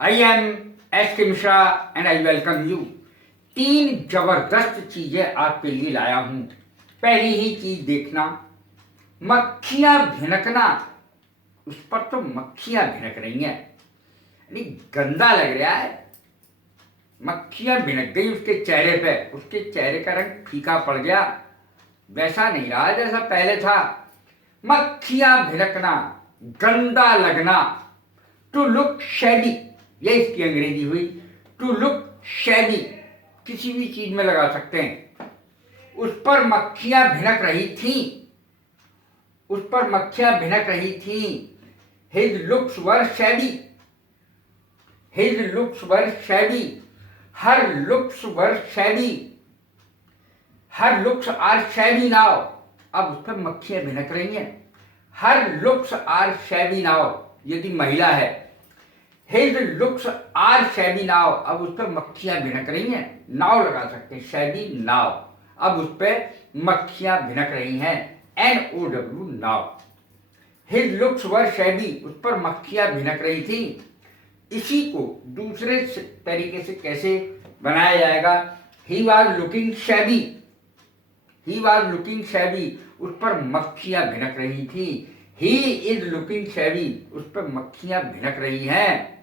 I am S के Mishra and I welcome you. 3 जबरदस्त चीजें आपके लिए लाया हूं। पहली ही चीज देखना, मक्खियां भिनकना। उस पर तो मक्खियां भिनक रही हैं, यानी गंदा लग रहा है। मक्खियां भिनक गई उसके चेहरे पे, उसके चेहरे का रंग फीका पड़ गया, वैसा नहीं रहा जैसा पहले था। मक्खियां भिनकना, गंदा लगना, टू लुक शैडी, ये इसकी अंग्रेजी हुई। टू लुक शैडी किसी भी चीज में लगा सकते हैं। उस पर मक्खियां भिनक रही थी, उस पर मक्खियां भिनक रही थी। His looks were shady, his looks were shady, her looks were shady, her looks are shady now. अब उस पर मक्खियां भिनक रही हैं। Her looks are shady now, यदि महिला है। His looks are shady now, अब उस पर मक्खियां भिनक रही हैं। नाव लगा सकते हैं, शैडी नाव। अब उस पर मक्खियां भिनक रही हैं, NOW now. His looks were Shady, उस पर मक्खियां भिनक रही थी। इसी को दूसरे तरीके से कैसे बनाया जाएगा? He was looking shabby, he was looking shabby, उस पर मक्खियां भिनक रही थी। ही इज लुकिंग शैबी, उस पर मक्खियां भिनक रही हैं।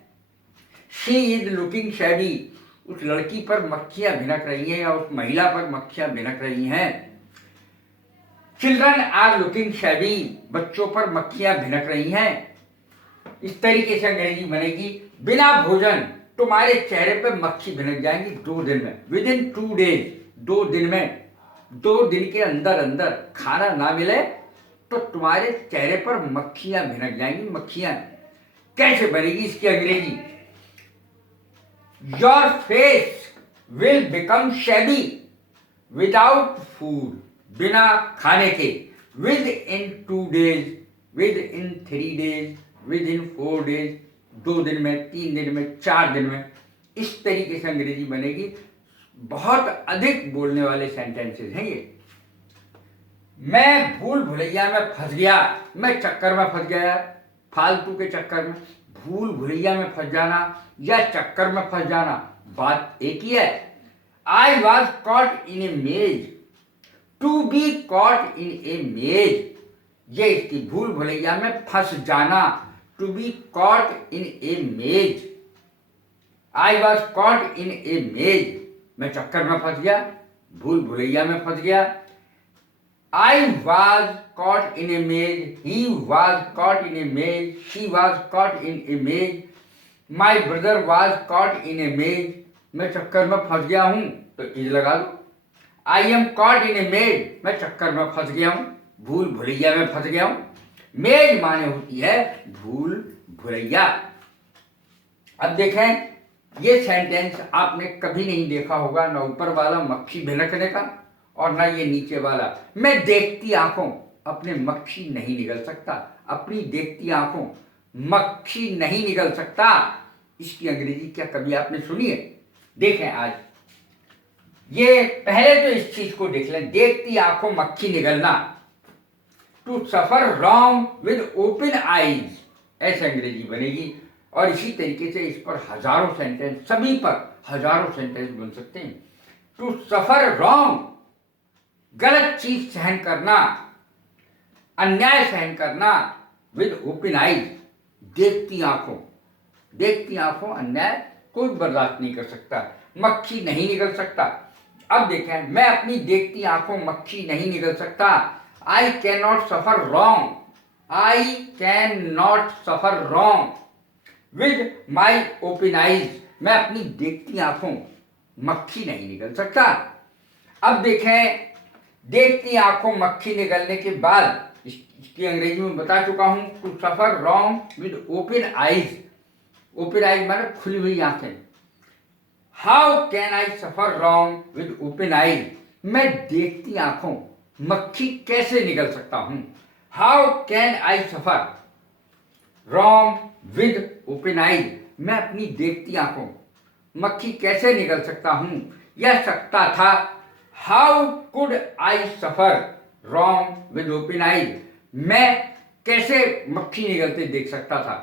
शी इज लुकिंग शैबी, उस लड़की पर मक्खियां भिनक रही हैं या उस महिला पर मक्खियां भिनक रही हैं। चिल्ड्रन आर लुकिंग शैबी, बच्चों पर मक्खियां भिनक रही हैं। इस तरीके से अंग्रेजी बनेगी, बिना भोजन तुम्हारे चेहरे पर मक्खी भिनक जाएंगी 2 दिन में, विद इन 2 days, 2 दिन में। 2 दिन के अंदर अंदर खाना ना मिले तो तुम्हारे चेहरे पर मक्खियां भिनक जाएंगी। मक्खियां कैसे बनेगी इसकी अंग्रेजी? Your face will become shabby without food, बिना खाने के। With in 2 days, with in 3 days, with in 4 days, 2 दिन में, 3 दिन में, 4 दिन में। इस तरीके से अंग्रेजी बनेगी। बहुत अधिक बोलने वाले सेंटेंसेस हैं ये। मैं भूल भुलैया में फंस गया, मैं चक्कर में फंस गया, फालतू के चक्कर में। भूल भुलैया में फंस जाना या चक्कर में फंस जाना बात एक ही है। आई वॉज कॉट इन ए मेज, टू बी कॉट इन ए मेज, ये इसकी भूल भुलैया में फंस जाना। टू बी कॉट इन ए मेज, आई वॉज कॉट इन ए मेज, मैं चक्कर में फंस गया, भूल भुलैया में फंस गया। I was caught in a maze, he was caught in a maze, she was caught in a maze, my brother was caught in a maze, मैं चक्कर में फंस गया हूं तो इज लगा दो। I am caught in a maze, मैं चक्कर में फंस गया हूं, भूल भुलैया में फंस गया हूं। मेज माने होती है भूल भुलैया। अब देखें, ये सेंटेंस आपने कभी नहीं देखा होगा, ना ऊपर वाला मक्खी भिनकने का और ना ये नीचे वाला। मैं देखती आंखों अपने मक्खी नहीं निगल सकता, अपनी देखती आंखों मक्खी नहीं निगल सकता। इसकी अंग्रेजी क्या कभी आपने सुनी है? देखें आज ये, पहले तो इस चीज को देख लें, देखती आंखों मक्खी निगलना। To suffer wrong with open eyes, ऐसे अंग्रेजी बनेगी। और इसी तरीके से इस पर हजारों सेंटेंस, सभी पर हजारों सेंटेंस बन सकते हैं। टू सफर रॉन्ग, गलत चीज सहन करना, अन्याय सहन करना, विद ओपन आईज, देखती आंखों, देखती आंखों अन्याय कोई बर्दाश्त नहीं कर सकता, मक्खी नहीं निकल सकता। अब देखें, मैं अपनी देखती आंखों मक्खी नहीं निकल सकता। I can not suffer wrong, I can not suffer wrong with my open eyes, मैं अपनी देखती आंखों मक्खी नहीं निकल सकता। अब देखें, देखती आंखों मक्खी निकलने के बाद इसकी अंग्रेजी में बता चुका हूं। To suffer wrong with open eyes, open eyes माने खुली हुई आंखें। How can I suffer wrong with open eyes, मैं देखती आंखों मक्खी कैसे निकल सकता हूं। How can I suffer wrong with open eyes, मैं अपनी देखती आंखों मक्खी कैसे निकल सकता हूं या सकता था। How could I suffer wrong with open eyes, मैं कैसे मक्खी निकलते देख सकता था।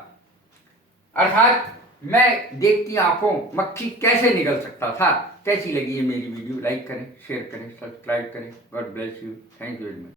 अर्थात मैं देखती आंखों मक्खी कैसे निकल सकता था। कैसी लगी है मेरी वीडियो? लाइक करें, शेयर करें, सब्सक्राइब करें। God bless you. Thank you very much.